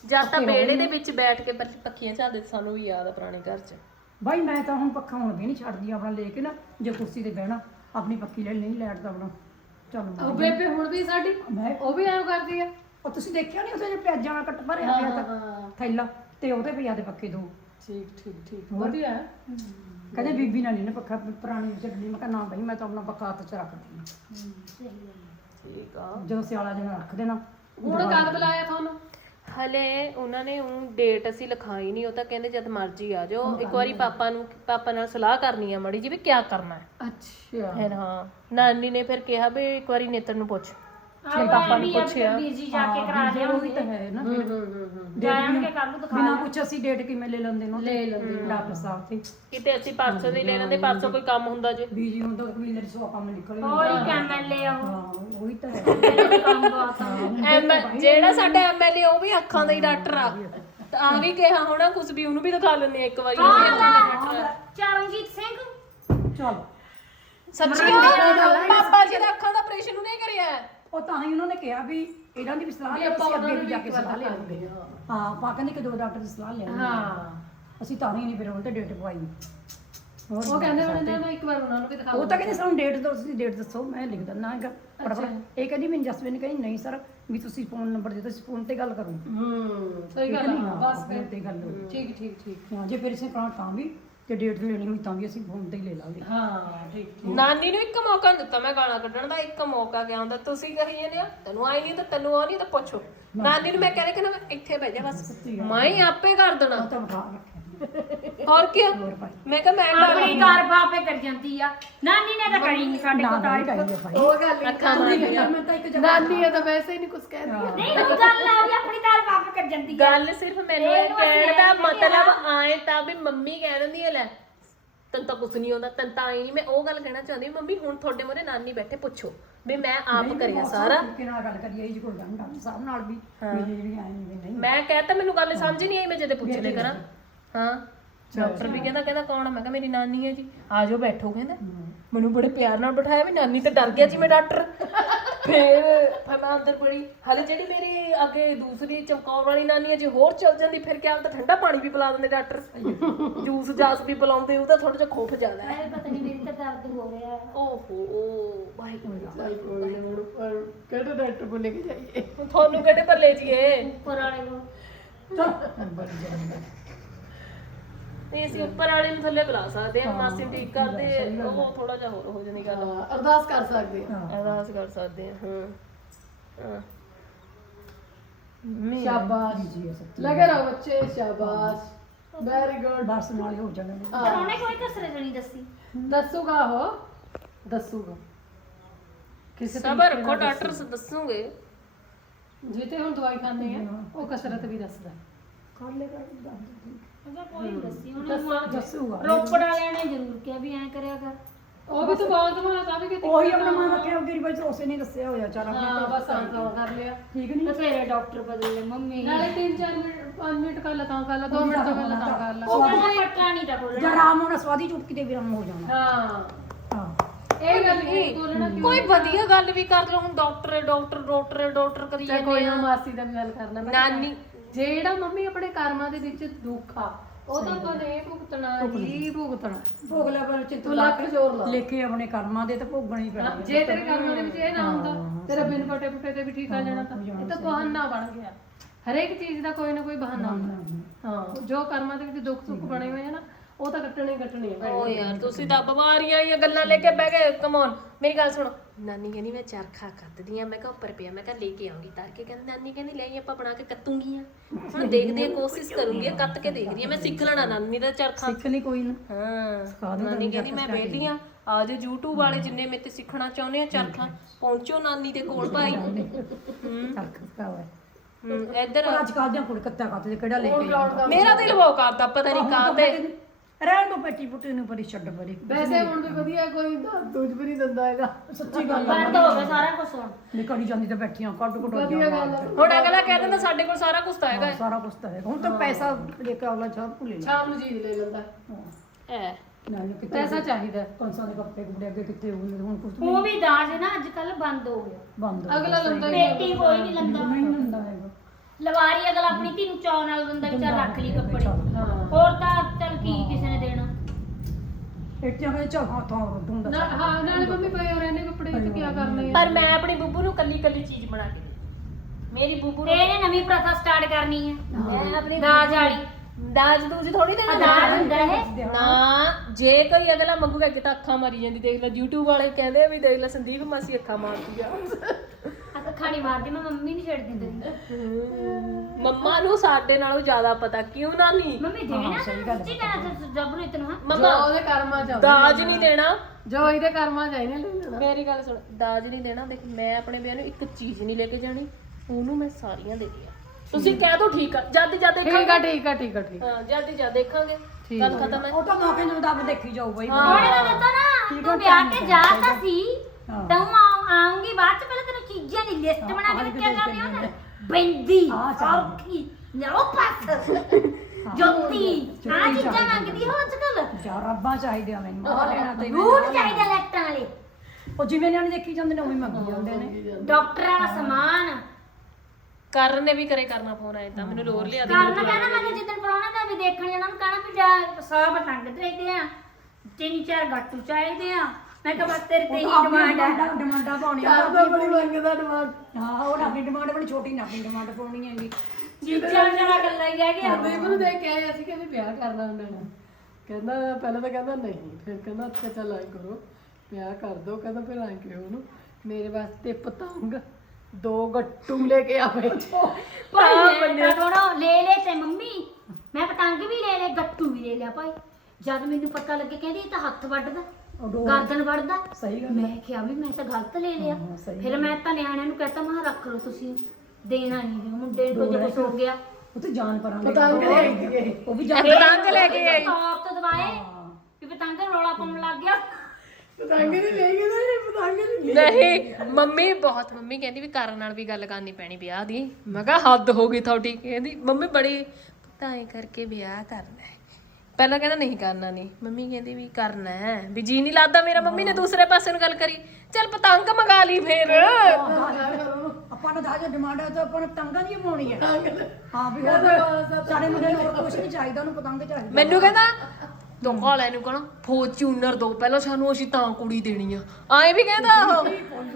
ਜਾਂ ਤਾਂ ਬੇੜੇ ਦੇ ਵਿੱਚ ਬੈਠ ਕੇ ਪੱਖੀਆਂ ਝਾਲਦੇ ਸਾਨੂੰ ਵੀ ਯਾਦ ਆ ਪੁਰਾਣੇ ਘਰ 'ਚ। ਬਾਈ ਮੈਂ ਤਾਂ ਹੁਣ ਪੱਖਾ ਹੁਣ ਵੀ ਨਹੀਂ ਛੱਡਦੀ ਆਪਣਾ ਲੈ ਕੇ ਨਾ ਜੇ ਕੁਰਸੀ ਤੇ ਬਹਿਣਾ ਆਪਣੀ ਪੱਕੀ ਲੈ ਨਹੀਂ ਲੈਟ ਦਾ ਆਪਣਾ। ਚੱਲ ਉਹ ਬੇਬੇ ਹੁਣ ਵੀ ਸਾਡੀ ਮੈਂ ਉਹ ਵੀ ਐਂ ਕਰਦੀ ਆ। ਉਹ ਤੁਸੀਂ ਦੇਖਿਆ ਨਹੀਂ ਉਹਦੇ ਜੇ ਪਿਆਜ਼ਾਂ ਨਾਲ ਕੱਟ ਭਰਿਆ ਪਿਆ ਤਾਂ? ਥੈਲਾ। ਤੇ ਉਹਦੇ ਪਿਆ ਦੇ ਪੱਕੇ ਦੋ। ਠੀਕ ਠੀਕ ਠੀਕ। ਵਧੀਆ। ਕਹਿੰਦੇ ਬੀਬੀ ਨਾਲ ਨਹੀਂ ਨਾ ਪੱਖਾ ਪੁਰਾਣੀ ਚੱਲਣੀ ਮੈਂ ਕਿਹਾ ਨਾ ਬਈ ਮੈਂ ਤਾਂ ਆਪਣਾ ਪੱਕਾ ਹੱਥ 'ਚ ਰੱਖਦੀ ਹਾਂ। ਠੀਕ ਆ। ਜਦੋਂ ਸਿਆਲਾ ਜਣਾ ਰੱਖ ਦੇਣਾ ਹੁਣ ਕਦ ਬੁਲਾਇਆ ਤੁਹਾਨੂੰ? ਹਲੇ ਉਹਨਾਂ ਨੇ ਉਹ ਡੇਟ ਅਸੀਂ ਲਿਖਾਈ ਨਹੀਂ ਉਹ ਤਾਂ ਕਹਿੰਦੇ ਜਦ ਮਰਜ਼ੀ ਆ ਜਾਓ। ਇੱਕ ਵਾਰੀ ਪਾਪਾ ਨੂੰ ਪਾਪਾ ਨਾਲ ਸਲਾਹ ਕਰਨੀ ਆ ਮੜੀ ਜੀ ਵੀ ਕੀ ਕਰਨਾ ਹੈ। ਅੱਛਾ। ਫਿਰ ਹਾਂ ਨਾਨੀ ਨੇ ਫਿਰ ਕਿਹਾ ਵੀ ਇੱਕ ਵਾਰੀ ਨੇਤਰ ਨੂੰ ਪੁੱਛ। ਪਾਪਾ ਨੂੰ ਪੁੱਛਿਆ। ਬੀਜੀ ਜਾ ਕੇ ਕਰਾ ਫਿਰ ਉਹ ਵੀ ਤਾਂ ਹੈ ਨਾ। ਫਿਰ ਜਾਣਗੇ ਕੱਲ ਨੂੰ ਦਿਖਾ ਬਿਨਾ ਪੁੱਛ ਅਸੀਂ ਡੇਟ ਕਿਵੇਂ ਲੈ ਲੈਂਦੇ ਨੇ ਲੈ ਲੈਂਦੇ ਡਾਕਟਰ ਸਾਹਿਬ ਤੇ। ਕਿਤੇ ਅਸੀਂ ਪਰਸੋਂ ਦੀ ਲੈ ਲੈਂਦੇ ਪਰਸੋਂ ਕੋਈ ਕੰਮ ਹੁੰਦਾ ਜੇ। ਬੀਜੀ ਹੁਣ ਤਾਂ ਕਬੀਲਰ ਸੋ ਕੰਮ ਨਿਕਲ ਹੋਰ ਹੀ ਐਮਐਲਏ ਆ ਹਾਂ ਉਹੀ ਤਾਂ ਹੈ। ਉਹ ਕੰਮ ਬਹੁਤ ਆ। ਐਮ ਜਿਹੜਾ ਸਾਡਾ ਐਮਐਲਏ ਉਹ ਵੀ ਅੱਖਾਂ ਦਾ ਹੀ ਡਾਕਟਰ ਆ। ਤਾਂ ਆ ਵੀ ਕਿਹਾ ਹੋਣਾ ਕੁਝ ਵੀ ਉਹਨੂੰ ਵੀ ਦਿਖਾ ਲੈਣੇ ਇੱਕ ਵਾਰੀ। ਉਹ ਦਾ ਚਰਨਜੀਤ ਸਿੰਘ। ਚਲ। ਸੱਚੀ? ਪਾਪਾ ਜੀ ਦਾ ਅੱਖਾਂ ਦਾ ਆਪਰੇਸ਼ਨ ਉਹਨੇ ਕਰਿਆ। ਹੈ। ਉਹ ਤਾਂ ਹੀ ਉਹਨਾਂ ਨੇ ਕਿਹਾ ਵੀ ਇਹਨਾਂ ਦੀ ਵੀ ਸਲਾਹ ਲੈ ਅਸੀਂ ਅੱਗੇ ਵੀ ਜਾ ਕੇ ਸਲਾਹ ਲਿਆਉਂਗੇ ਹਾਂ। ਪਾ ਕਹਿੰਦੇ ਕਿ ਦੋ ਡਾਕਟਰ ਦੀ ਸਲਾਹ ਲਿਆਉਂਗੇ ਹਾਂ। ਅਸੀਂ ਤਾਂ ਹੀ ਨਹੀਂ ਫਿਰ ਉਹਨਾਂ ਤੇ ਡੇਟ ਪਵਾਈ। ਹੋਰ ਉਹ ਕਹਿੰਦੇ ਉਹਨੇ ਨਾ ਇੱਕ ਵਾਰ ਉਹਨਾਂ ਨੂੰ ਵੀ ਦਿਖਾ ਉਹ ਤਾਂ ਕਹਿੰਦੇ ਸਾਨੂੰ ਡੇਟ ਦਿਓ ਤੁਸੀਂ ਡੇਟ ਦੱਸੋ ਮੈਂ ਲਿਖ ਦਿੰਦਾ ਹੈਗਾ। ਫਟਾਫਟ। ਇਹ ਕਹਿੰਦੀ ਮੈਨੂੰ ਜਸਵਿਨ ਕਹੀ ਨਹੀਂ ਸਰ ਵੀ ਤੁਸੀਂ ਫੋਨ ਨੰਬਰ ਦੇ ਦਿਓ ਅਸੀਂ ਫੋਨ ਤੇ ਗੱਲ ਕਰੂੰ। ਹੂੰ ਸਹੀ ਗੱਲ ਆ ਬਸ ਫੋਨ ਤੇ ਗੱਲ ਹੋਊ। ਠੀਕ ਠੀਕ ਠੀਕ। ਹਾਂ ਜੇ ਫਿਰ ਇਸੇ ਕਰਾਂ ਤਾਂ ਵੀ ਤੇ ਡੇਟ ਲੈਣੀ ਹੋਈ ਤਾਂ ਵੀ ਅਸੀਂ ਫੋਨ ਤੇ ਹੀ ਲੈ ਲਾਂਗੇ। ਹਾਂ ਠੀਕ ਨਾਨੀ ਨੂੰ ਇੱਕ ਮੌਕਾ ਦਿੱਤਾ ਮੈਂ ਗਾਣਾ ਕੱਢਣ ਦਾ ਇੱਕ ਮੌਕਾ ਗਿਆ ਹੁੰਦਾ ਤੁਸੀਂ ਕਹੀ ਜਾਂਦੇ ਆ ਤੈਨੂੰ ਆਈ ਨਹੀਂ ਤਾਂ ਤੈਨੂੰ ਆ ਨਹੀਂ ਤਾਂ ਪੁੱਛੋ। ਨਾਨੀ ਨੂੰ ਮੈਂ ਕਹਿੰਦਾ ਕਿ ਨਾ ਇੱਥੇ ਬਹਿ ਜਾ ਬਸ ਮੈਂ ਹੀ ਆਪੇ ਕਰ ਦੇਣਾ। ਤਾਂ ਬਿਠਾ ਰੱਖਿਆ ਹੋਰ ਕੀ ਮੈਂ ਕਿਹਾ ਮੈਂ ਡਰ ਆਪਣੀ ਕਾਰ ਬਾਪੇ ਕਰ ਜਾਂਦੀ ਆ। ਨਾਨੀ ਨੇ ਤਾਂ ਕਰੀ ਨਹੀਂ ਸਾਡੇ ਕੋਲ ਨਾ ਕਹੀਏ ਭਾਈ। ਉਹ ਗੱਲ ਅੱਖਾਂ ਮਾਰੀਆਂ ਮੈਂ ਤਾਂ ਇੱਕ ਨਾਨੀ ਆ ਤਾਂ ਵੈਸੇ ਹੀ ਨਹੀਂ ਕੁਝ ਕਹਿੰਦੀ ਨਹੀਂ ਉਹ ਗੱਲ ਆ ਵੀ ਆਪਣੀ ਕਾਰ ਬਾਪੇ ਕਰ ਜਾਂਦੀ ਆ। ਗੱਲ ਸਿਰਫ ਮੈਨੂੰ ਇਹ ਕਹਿਣ ਦਾ ਮਤਲਬ ਆਏ ਤਾਂ ਵੀ ਮੰਮੀ ਕਹਿ ਦਿੰਦੀ ਹੈ ਲੈ ਤੈਨੂੰ ਤਾਂ ਕੁਝ ਨਹੀਂ ਆਉਂਦਾ ਤੈਨੂੰ ਤਾਂ ਆਈ ਨਹੀਂ ਮੈਂ ਉਹ ਗੱਲ ਕਹਿਣਾ ਚਾਹੁੰਦੀ ਮੰਮੀ ਹੁਣ ਤੁਹਾਡੇ ਮੋਰੇ ਨਾਨੀ ਬੈਠੇ ਪੁੱਛੋ ਵੀ ਮੈਂ ਆਪ ਕਰਿਆ ਸਾਰਾ। ਕਿਹਨਾਂ ਗੱਲ ਕਰੀਏ ਇਹ ਜੀ ਕੋਈ ਗੱਲ ਸਾਹਿਬ ਨਾਲ ਵੀ ਮੇਰੀ ਜਿਹੜੀ ਆਏ ਨਹੀਂ। ਮੈਂ ਕਹਿਤਾ ਮੈਨੂੰ ਗੱਲ ਸਮਝ ਨਹੀਂ ਆਈ ਮੈਂ ਜਦੇ ਪੁੱਛਦੇ ਕਰਾਂ। ਹਾਂ ਡਾਕਟਰ ਵੀ ਕਹਿੰਦਾ ਕਹਿੰਦਾ ਕੌਣ ਆ? ਮੈਂ ਕਿਹਾ ਮੇਰੀ ਨਾਨੀ ਹੈ ਜੀ। ਆ ਜਾਓ ਬੈਠੋ ਕਹਿੰਦਾ। ਮੈਨੂੰ ਬੜੇ ਪਿਆਰ ਨਾਲ ਬਿਠਾਇਆ ਵੀ ਨਾਨੀ ਤੇ ਡਰ ਗਿਆ ਜੀ ਮੈਂ ਡਾਕਟਰ। ਫਿਰ ਫਿਰ ਮੈਂ ਅੰਦਰ ਬੜੀ ਹਲੇ ਜਿਹੜੀ ਮੇਰੀ ਅੱਗੇ ਦੂਸਰੀ ਚਮਕੌਰ ਵਾਲੀ ਨਾਨੀ ਹੈ ਜੇ ਹੋਰ ਚੱਲ ਜਾਂਦੀ ਫਿਰ ਕਿਆ ਤਾਂ ਠੰਡਾ ਪਾਣੀ ਵੀ ਪਿਲਾ ਦਿੰਦੇ ਡਾਕਟਰ। ਜੂਸ ਜਾਸ ਵੀ ਪਿਲਾਉਂਦੇ ਉਹਦਾ ਥੋੜਾ ਜਿਹਾ ਖੋਫ ਜ਼ਿਆਦਾ ਹੈ। ਪਤਾ ਨਹੀਂ ਮੇਰੀ ਤਾਂ ਦਰਦ ਹੋ ਰਿਹਾ ਓਹੋ ਓ ਵਾਹਿਗੁਰੂ ਕਿਹੜੇ ਡਾਕਟਰ ਕੋਲ ਲੈ ਕੇ ਜਾਈਏ? ਤੁਹਾਨੂੰ ਕਿਹੜੇ ਪਰ ਲੈ ਜੀਏ ਉੱਪਰ ਵਾਲੇ ਨੂੰ ਨਹੀਂ ਅਸੀਂ ਉੱਪਰ ਵਾਲੇ ਨੂੰ ਥੱਲੇ ਬੁਲਾ ਸਕਦੇ ਹਾਂ ਮਾਸੀ ਠੀਕ ਕਰਦੇ ਉਹ ਥੋੜਾ ਜਿਹਾ ਹੋਰ ਹੋ ਜਾਂਦੀ ਗੱਲ। ਹਾਂ, ਅਰਦਾਸ ਕਰ ਸਕਦੇ ਆ। ਅਰਦਾਸ ਕਰ ਸਕਦੇ ਹਾਂ। ਹਾਂ। ਹਾਂ। ਸ਼ਾਬਾਸ਼। ਲਗੇ ਰਹੋ ਬੱਚੇ ਸ਼ਾਬਾਸ਼। ਵੈਰੀ ਗੁੱਡ ਬਸ ਨਾਲ ਹੀ ਹੋ ਜਾਣਾ ਪਰ ਉਹਨੇ ਕੋਈ ਕਸਰਤ ਨਹੀਂ ਦੱਸੀ। ਦੱਸੂਗਾ ਉਹ? ਦੱਸੂਗਾ। ਕਿਸੇ ਸਬਰ ਰੱਖੋ ਡਾਕਟਰ ਸ- ਦੱਸੂਗੇ। ਜੇ ਤੇ ਹੁਣ ਦਵਾਈ ਖਾਂਦੇ ਆ ਉਹ ਕਸਰਤ ਵੀ ਦੱਸਦਾ। ਉਹਦਾ ਕੋਈ ਨਹੀਂ ਦੱਸੀ ਉਹਨੇ ਦੱਸੂਗਾ। ਰੋਪੜ ਵਾਲਿਆਂ ਨੇ ਜ਼ਰੂਰ ਕਿਹਾ ਵੀ ਐਂ ਕਰਿਆ ਕਰ। ਉਹ ਵੀ ਤਾਂ ਬਹੁਤ ਮਾਂ ਤਾਂ ਵੀ ਕਿਤੇ ਉਹੀ ਆਪਣਾ ਮਨ ਰੱਖਿਆ ਉਹ ਗਰੀਬਾਈ ਉਸੇ ਨੇ ਦੱਸਿਆ ਹੋਇਆ ਚਾਰ ਆਪਣੇ ਹਾਂ ਬਸ ਆਂ ਕਰ ਲਿਆ। ਠੀਕ ਨਹੀਂ ਬਥੇਰੇ ਡਾਕਟਰ ਬਦਲੇ ਮੰਮੀ। ਨਾਲੇ 3-4 ਮਿੰਟ 5 ਮਿੰਟ ਕਰ ਲਾ ਤਾਂ ਕਰ ਲਾ 2 ਮਿੰਟ ਤੋਂ ਪਹਿਲਾਂ ਤਾਂ ਕਰ ਲਾ। ਉਹ ਕਹਿੰਦਾ ਪੱਟਾ ਨਹੀਂ ਤਾਂ ਬੋਲਣਾ। ਜਾਂ ਆਰਾਮ ਹੋਣਾ ਸਵਾਦੀ ਚੁਟਕੀ ਤੇ ਵੀ ਆਰਾਮ ਹੋ ਜਾਣਾ। ਹਾਂ। ਹਾਂ। ਇਹ ਗੱਲ ਨਹੀਂ ਬੋਲਣਾ ਕਿਉਂ ਕੋਈ ਵਧੀਆ ਗੱਲ ਵੀ ਕਰ ਲਓ ਹੁਣ ਡਾਕਟਰ ਡਾਕਟਰ ਡਾਕਟਰ ਡਾਕਟਰ ਕਰੀ ਚਾਹੇ ਕੋਈ ਨਾ ਮਾਸੀ ਦਾ ਵੀ ਗੱਲ ਕਰਨਾ ਮੈਂ ਨਾਨੀ ਜਿਹੜਾ ਮੰਮੀ ਆਪਣੇ ਕਰਮਾਂ ਦੇ ਵਿੱਚ ਦੁੱਖ ਆ ਉਹ ਤਾਂ ਆਪਾਂ ਨੇ ਭੁਗਤਣਾ ਹੀ ਭੁਗਤਣਾ ਭੋਗ ਲੈ ਪਰ ਚਿੱਤ ਤੂੰ ਲੱਖ ਜ਼ੋਰ ਲਾ। ਲੇਖੇ ਆਪਣੇ ਕਰਮਾਂ ਦੇ ਤਾਂ ਭੋਗਣੇ ਹੀ ਪੈਣੇ ਜੇ ਤੇਰੇ ਕਰਮਾਂ ਦੇ ਵਿੱਚ ਇਹ ਨਾ ਹੁੰਦਾ ਤੇਰਾ ਬਿਨ ਪਟੇ ਪੁੱਟੇ ਤੇ ਵੀ ਠੀਕ ਆ ਜਾਣਾ ਤਾਂ। ਇਹ ਤਾਂ ਬਹਾਨਾ ਬਣ ਗਿਆ। ਹਰੇਕ ਚੀਜ਼ ਦਾ ਕੋਈ ਨਾ ਕੋਈ ਬਹਾਨਾ ਹੁੰਦਾ। ਹਾਂ ਜੋ ਕਰਮਾਂ ਦੇ ਵਿੱਚ ਦੁੱਖ ਸੁੱਖ ਬਣੇ ਹੋਏ ਆ ਨਾ ਉਹ ਤਾਂ ਕੱਟਣੇ ਹੀ ਕੱਟਣੇ ਆ। ਓ ਯਾਰ ਤੁਸੀਂ ਤਾਂ ਬਿਮਾਰੀਆਂ ਹੀ ਗੱਲਾਂ ਲੈ ਕੇ ਬਹਿ ਗਏ ਕਮੌਨ ਮੇਰੀ ਗੱਲ ਸੁਣੋ। ਨਾਨੀ ਕਹਿੰਦੀ ਮੈਂ ਚਰਖਾ ਕੱਤਦੀ ਆ ਮੈਂ ਕਿਹਾ ਉੱਪਰ ਪਿਆ ਮੈਂ ਕਿਹਾ ਲੈ ਕੇ ਆਉਂਗੀ ਤਾਰ ਕੇ। ਕਹਿੰਦੀ ਨਾਨੀ ਕਹਿੰਦੀ ਲੈ ਆਈ ਆਪਾਂ ਬਣਾ ਕੇ ਕੱਤੂੰਗੀ ਆ। ਹੁਣ ਦੇਖਦੇ ਆ ਕੋਸ਼ਿਸ਼ ਕਰੂੰਗੀ ਆ, ਕੱਤ ਕੇ ਦੇਖਦੀ ਆ। ਮੈਂ ਸਿੱਖ ਲੈਣਾ ਨਾਨੀ ਦਾ ਚਰਖਾ ਸਿੱਖ ਲਈ ਕੋਈ ਨਾ। ਹਾਂ ਨਾਨੀ ਕਹਿੰਦੀ ਮੈਂ ਬੈਠੀ ਆ ਆ ਜਾਓ YouTube ਵਾਲੇ ਜਿੰਨੇ ਮੇਰੇ ਤੇ ਸਿੱਖਣਾ ਚਾਹੁੰਦੇ ਆ ਚਰਖਾ ਪਹੁੰਚੋ ਨਾਨੀ ਦੇ ਕੋਲ ਭਾਈ। ਚੱਕ ਕਾਵਾ ਹੂੰ। ਇੱਧਰ ਅੱਜ ਕੱਲ੍ਹ ਦੀਆਂ ਕੁੜ ਕੱਤਾ ਕੱਤ ਦੇ ਕਿਹੜਾ ਲੈ ਕੇ ਮੇਰਾ ਦਿਲ ਬਹੁਤ ਕਰਦਾ ਪਤਾ ਨਹੀਂ ਕਾਹਤੇ ਰਹਿਣ ਦੋ ਪੱਟੀ ਪੁੱਟੀ ਨੂੰ ਪਰੀ ਛੱਡ ਪਰੀ ਵੈਸੇ ਹੁਣ ਵੀ ਵਧੀਆ ਕੋਈ ਦੁੱਧ ਵੀ ਨਹੀਂ ਦਿੰਦਾ ਹੈਗਾ। ਸੱਚੀ ਗੱਲ ਬੰਦ ਹੋ ਗਿਆ ਸਾਰਾ ਕੁਝ ਹੁਣ। ਨਿਕਲੀ ਜਾਂਦੀ ਤਾਂ ਬੈਠੀਆਂ ਕੱਟ ਕੁੱਟ ਵਧੀਆ ਗੱਲ ਆ। ਹੁਣ ਅਗਲਾ ਕਹਿ ਦਿੰਦਾ ਸਾਡੇ ਕੋਲ ਸਾਰਾ ਕੁਝ ਤਾਂ ਹੈਗਾ ਸਾਰਾ ਕੁਝ ਤਾਂ ਹੈ ਹੁਣ ਤਾਂ ਪੈਸਾ ਦੇ ਕੇ ਅਗਲਾ ਚਾਹ ਭੁੱਲੇ ਨਾ ਸ਼ਾਮ ਨੂੰ ਚੀਜ਼ ਲੈ ਲੈਂਦਾ। ਐ। ਨਾ ਕਿਤੇ ਪੈਸਾ ਚਾਹੀਦਾ। ਪੰਸਾਂ ਦੇ ਕੱਪੜੇ ਕੁਪੜੇ ਅੱਗੇ ਕਿੱਥੇ ਹੋਣੇ ਹੁਣ ਕੁਝ ਉਹ ਵੀ ਦਾਜ ਨਾ ਅੱਜ ਕੱਲ ਬੰਦ ਹੋ ਗਿਆ। ਬੰਦ ਹੋ ਅਗਲਾ ਲੰਦਾ ਹੀ ਪੇਟੀ ਕੋਈ ਨਹੀਂ ਲੰਦਾ। ਨਹੀਂ ਹੁੰਦਾ ਹੈਗਾ। ਲਵਾਰੀ ਅਗਲਾ ਆਪਣੀ ਧੀ ਨੂੰ ਚਾਅ ਨਾਲ ਬੰਦਾ ਵਿਚਾਰ ਰੱਖ ਲਈ ਕੱਪੜੇ। ਹਾਂ। ਹੋਰ ਤਾਂ ਚੱਲ ਕੀ ਕਿਸੇ ਨੇ ਦੇਣਾ। ਇੱਟਾਂ ਵਿੱਚ ਹਾਂ ਰੁੱਦੂੰਦਾ ਨਾ ਹਾਂ ਨਾਲੇ ਮੰਮੀ ਪਏ ਹੋ ਰਹਿੰਦੇ ਕੱਪੜੇ ਤੇ ਕੀ ਕਰਨੇ ਆ ਪਰ ਮੈਂ ਆਪਣੀ ਬੁੱਬੂ ਨੂੰ ਕੱਲੀ ਕੱਲੀ ਚੀਜ਼ ਬਣਾ ਕੇ ਦੇ ਮੇਰੀ ਬੁੱਬੂ ਨੂੰ ਇਹਨੇ ਨਵੀਂ ਪ੍ਰਥਾ ਸਟਾਰਟ ਕਰਨੀ ਹੈ। ਮੈਂ ਆਪਣੀ ਦਾਜ ਵਾਲੀ। ਦਾਜ ਦੂਜ ਥੋੜੀ ਦੇਣਾ। ਦਾਜ ਹੁੰਦਾ ਹੈ। ਨਾ ਜੇ ਕੋਈ ਅਗਲਾ ਮੰਗੂਗਾ ਕਿ ਤਾਂ ਅੱਖਾਂ ਮਾਰੀ ਜਾਂਦੀ ਦੇਖ ਲੈ YouTube ਵਾਲੇ ਕਹਿੰਦੇ ਆ ਵੀ ਦੇਖ ਲੈ ਸੰਦੀਪ ਮਾਸੀ ਅੱਖਾਂ ਮਾਰਦੀ ਆ। ਅੱਖਾਂ ਨਹੀਂ ਮਾਰਦੀ ਮੈਂ ਮੰਮੀ ਨਹੀਂ ਛੱਡ ਦਿੰਦੀ ਮੰਮਾ ਨੂੰ ਸਾਡੇ ਨਾਲੋਂ ਜ਼ਿਆਦਾ ਪਤਾ ਕਿਉਂ ਨਾ ਨਹੀਂ ਮੰਮੀ ਦੇਣਾ ਸੱਚੀ ਕਹਿਣਾ ਜੱਬ ਨੂੰ ਇਤਨਾ ਜੋ ਮੰਮਾ ਉਹਦੇ ਕਰਮਾਂ ਚ। ਦਾਜ ਨਹੀਂ ਦੇਣਾ। ਜੋ ਇਹਦੇ ਕਰਮਾਂ ਚ ਆਈਨੇ ਲੈ ਲੈਣਾ। ਮੇਰੀ ਗੱਲ ਸੁਣ ਦਾਜ ਨਹੀਂ ਦੇਣਾ ਦੇਖ ਮੈਂ ਆਪਣੇ ਵਿਆਹ ਨੂੰ ਇੱਕ ਚੀਜ਼ ਨਹੀਂ ਲੈ ਕੇ ਜਾਣੀ ਉਹਨੂੰ ਮੈਂ ਸਾਰੀਆਂ ਦੇ ਦਿਆਂ ਤੁਸੀਂ ਕਹਿ ਦੋ ਠੀਕ ਆ ਜਦ ਜਦ ਠੀਕ ਦੇਖਾਂਗੇ ਆ ਠੀਕ ਆ ਠੀਕ ਆ ਠੀਕ ਹਾਂ ਜਦ ਜਦ ਦੇਖਾਂਗੇ ਗੱਲ ਖਤਮ ਹੈ। ਉਹ ਤਾਂ ਮੌਕੇ ਨੂੰ ਦੱਬ ਦੇਖੀ ਜਾਊ ਬਈ ਥੋੜੇ ਦਾ ਦਿੱਤਾ ਨਾ ਤੂੰ ਵਿਆਹ ਕੇ ਜਾ ਤਾਂ ਸੀ ਹਾਂ। ਤਾਂ ਆਉਂਗੀ ਬਾਅਦ ਚ ਪਹਿਲਾਂ ਤੈਨੂੰ ਚੀਜ਼ਾਂ ਦੀ ਲਿਸਟ ਬਣਾ ਕੇ ਰੱਖਿਆ ਕਰਦੀ ਹਾਂ। ਬਿੰਦੀ ਹਾਂ, ਚੱਲ। ਔਰਖੀ ਨਰੋ ਪਾਸ। ਜੋਤੀ ਆ ਚੀਜ਼ਾਂ ਮੰਗਦੀ ਹੋ ਅੱਜ ਕੱਲ ਯਾਰ ਰੱਬਾਂ ਚਾਹੀਦੇ ਆ ਮੈਨੂੰ ਆ ਲੈਣਾ ਤੇ ਰੂਟ ਚਾਹੀਦਾ ਲੈਟਾਂ ਵਾਲੇ। ਉਹ ਜਿਵੇਂ ਨਿਆਣੇ ਦੇਖੀ ਜਾਂਦੇ ਨੇ ਉਵੇਂ ਮੰਗੀ ਜਾਂਦੇ ਨੇ। ਡਾਕਟਰਾਂ ਦਾ ਸਮਾਨ। ਕਰਨ ਨੇ ਵੀ ਕਰੇ ਕਰਨਾ ਫੋਨ ਆਇਆ ਤਾਂ ਮੈਨੂੰ ਲੋਰ ਲਿਆ ਦੇ। ਕਰਨ ਕਹਿੰਦਾ ਮੈਂ ਤਾਂ ਜਿੱਦਣ ਪ੍ਰਾਹੁਣਾ ਦਾ ਵੀ ਦੇਖਣ ਜਾਣਾ ਉਹਨੂੰ ਕਹਿਣਾ ਵੀ ਜਾ ਸੌ ਪਤੰਗ ਚਾਹੀਦੇ ਆ। ਤਿੰਨ ਚਾਰ ਗੱਟੂ ਚਾਹੀਦੇ ਆ। ਮੈਂ ਕਿਹਾ ਬਸ ਤੇਰੀ ਤੇ ਹੀ ਡਿਮਾਂਡ ਹੈ ਡਿਮਾਂਡਾਂ ਪਾਉਣੀਆਂ। ਕਰਦਾ ਬੜੀ ਮੰਗਦਾ ਡਿਮਾਂਡ ਹਾਂ ਉਹ ਆਪਣੀ ਡਿਮਾਂਡ ਬੜੀ ਛੋਟੀ ਨਾ ਆਪਣੀ ਡਿਮਾਂਡ ਪਾਉਣੀ ਹੈਗੀ। ਚੀਜ਼ਾਂ ਜਰਾ ਗੱਲਾਂ ਹੀ ਆ ਗਿਆ। ਸੰਦੀਪ ਨੂੰ ਦੇਖ ਕੇ ਆਏ ਅਸੀਂ ਕਹਿੰਦੇ ਵਿਆਹ ਕਰਨਾ ਉਹਨਾਂ ਨੇ। ਕਹਿੰਦਾ ਪਹਿਲਾਂ ਤਾਂ ਕਹਿੰਦਾ ਨਹੀਂ ਫਿਰ ਕਹਿੰਦਾ ਅੱਛਾ ਚੱਲ ਆਏ ਕਰੋ। ਵਿਆਹ ਕਰ ਦੋ ਕਹਿੰਦਾ ਫਿਰ ਆਏ ਕਿਉਂ ਉਹਨੂੰ ਮੇਰੇ ਵਾਸਤੇ ਪਤੰਗ ਦੋ ਗੱਟੂ ਲੈ ਕੇ ਆਵੇ। ਭਾਈ ਲੈ ਲੈ ਤੇ ਮੰਮੀ। ਮੈਂ ਪਤੰਗ ਵੀ ਲੈ ਲੈ ਗੱਟੂ ਵੀ ਲੈ ਲਿਆ ਭਾਈ। ਜਦ ਮੈਨੂੰ ਪਤਾ ਲੱਗੇ ਕਹਿੰਦੀ ਇਹ ਤਾਂ ਹੱਥ ਵੱਢਦਾ। ਗਰਦਨ ਵੱਢਦਾ? ਸਹੀ ਗੱਲ ਮੈਂ ਕਿਹਾ ਵੀ ਮੈਂ ਤਾਂ ਗਲਤ ਲੈ ਲਿਆ। ਹਾਂ, ਸਹੀ ਫਿਰ ਮੈਂ ਤਾਂ ਨਿਆਣਿਆਂ ਨੂੰ ਕਹਤਾ ਮੈਂ ਕਿਹਾ ਰੱਖ ਲਓ ਤੁਸੀਂ ਦੇਣਾ ਨਹੀਂ। ਹੈ ਮੁੰਡੇ ਨੂੰ ਜੇ ਕੁਛ ਹੋ ਗਿਆ। ਉਹ ਤੇ ਜਾਨ ਪਰਾਂ ਪਤੰਗ ਲੈ ਗਏ। ਉਹ ਵੀ ਜਾਨ ਪਤੰਗ ਲੈ ਕੇ ਆਈ ਤੌਰ ਤੋਂ ਦਵਾਏ। ਵੀ ਪਤੰਗ ਦਾ ਰੌਲਾ ਪਾਉਣ ਲੱਗ ਗਿਆ। ਪਤੰਗ ਨਹੀਂ ਲੈ ਕੇ ਨਹੀਂ ਪਤੰਗ ਨਹੀਂ ਨਹੀਂ ਮੰਮੀ ਬਹੁਤ ਮੰਮੀ ਕਹਿੰਦੀ ਵੀ ਕਰਨ ਨਾਲ ਵੀ ਗੱਲ ਕਰਨੀ ਪੈਣੀ ਵਿਆਹ ਦੀ। ਮੈਂ ਕਿਹਾ ਹੱਦ ਹੋ ਗਈ ਤੁਹਾਡੀ ਕਹਿੰਦੀ ਮੰਮੀ ਬੜੀ ਤਾਂ ਐ ਕਰਕੇ ਵਿਆਹ ਕਰਨਾ ਹੈ। ਪਹਿਲਾਂ ਕਹਿੰਦਾ ਨਹੀਂ ਕਰਨਾ ਨਹੀਂ ਮੰਮੀ ਕਹਿੰਦੀ ਵੀ ਕਰਨਾ ਹੈ। ਵੀ ਜੀ ਨਹੀਂ ਲੱਗਦਾ ਮੇਰਾ ਮੰਮੀ ਨੇ ਦੂਸਰੇ ਪਾਸੇ ਨੂੰ ਗੱਲ ਕਰੀ। ਚੱਲ ਪਤੰਗ ਮੰਗਾ ਲਈ ਫੇਰ। ਆਪਾਂ ਨੂੰ ਦਾਜ ਡਿਮਾਂਡ ਹੈ ਤਾਂ ਆਪਾਂ ਨੂੰ ਪਤੰਗਾਂ ਦੀ ਪਾਉਣੀ ਹੈ। ਹਾਂ ਵੀ ਹੋਰ ਸਾਡੇ ਮੁੰਡੇ ਨੂੰ ਹੋਰ ਕੁਝ ਨਹੀਂ ਚਾਹੀਦਾ ਉਹਨੂੰ ਪਤੰਗ ਚਾਹੀਦਾ। ਮੈਨੂੰ ਕਹਿੰਦਾ ਤੂੰ ਕਾਲੇ ਨੂੰ ਕਹਣਾ। ਫੋਰਚੂਨਰ ਦੋ ਪਹਿਲਾਂ ਸਾਨੂੰ ਅਸੀਂ ਤਾਂ ਕੁੜੀ ਦੇਣੀ ਆ। ਆਏ ਵੀ ਕਹਿੰਦਾ ਉਹ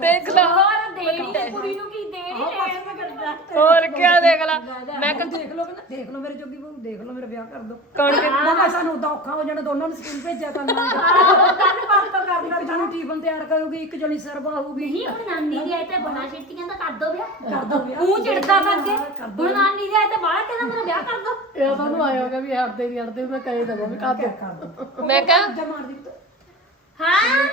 ਦੇਖ ਲਾ। ਹੋਰ ਦੇਣੀ ਤੇ ਕੁੜੀ ਨੂੰ ਕੀ ਦੇਣੀ ਲੈਣ ਮੈਂ ਕਰਦਾ ਹੋਰ ਕੀ ਦੇਖ ਲਾ। ਮੈਂ ਮੈਂ ਦੇਖ ਲਓ ਕਹਿੰਦਾ ਦੇਖ ਲਓ ਮੇਰੇ ਜੋਗੀ ਬਹੂ ਦੇਖ ਲਓ ਮੇਰਾ ਵਿਆਹ ਕਰ ਦਿਓ। ਕੌਣ ਮੈਂ ਕਿਹਾ ਸਾਨੂੰ ਔਖਾ ਹੋ ਜਾਣਾ ਦੋਨਾਂ ਨੂੰ ਸਕੂਲ ਭੇਜਿਆ ਕਰਨਾ ਕੰਨ ਪਾਤਾ ਕਰਨਾ ਜਾਨੂੰ ਟੀਫਨ ਤਿਆਰ ਕਰੂਗੀ ਇੱਕ ਜਣੀ ਸਰਵਾ ਹੋਊਗੀ ਨਹੀਂ ਹੁਣ ਨਾਨੀ ਦੀ ਆਏ ਤੇ ਬਣਾ ਛੇਤੀ ਕਹਿੰਦਾ ਕਰ ਦੋ ਵਿਆਹ। ਕਰ ਦੋ ਵਿਆਹ। ਮੂੰਹ ਚਿੜਦਾ ਕਰਕੇ। ਹੁਣ ਨਾਨੀ ਦੀ ਆਏ ਤੇ ਬਾਹਲਾ ਕਹਿੰਦਾ ਮੇਰਾ ਵਿਆਹ ਕਰ ਦੋ। ਇਹ ਤੁਹਾਨੂੰ ਆਇਆ ਹੋਗਾ ਵੀ ਹਟਦੇ ਨਹੀਂ ਹਟਦੇ ਮੈਂ ਕਹੇ ਦਵਾਂ ਵੀ ਕਰ ਦੋ। ਮੈਂ ਕਿਹਾ ਜਾ ਮਾਰ ਦਿੱਤਾ। ਹਾਂ?